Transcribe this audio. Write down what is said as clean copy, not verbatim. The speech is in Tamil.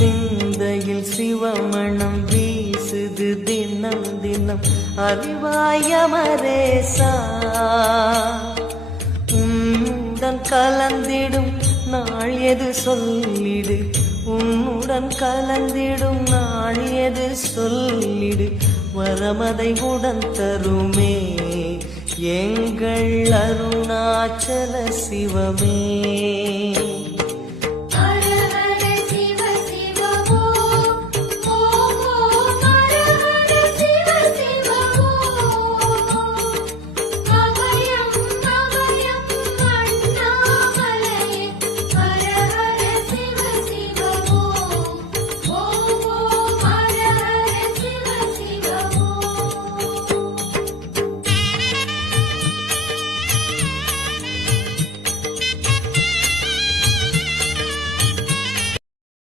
சிந்தையில் சிவமணம் வீசுது தினம் தினம் அறிவாயமரேசா உன்னுடன் கலந்திடும் நாள் எது சொல்லிடு உன்னுடன் கலந்திடும் நாள் எது சொல்லிடு வரமதை உடன் தருமே எங்கள் அருணாச்சல சிவமே.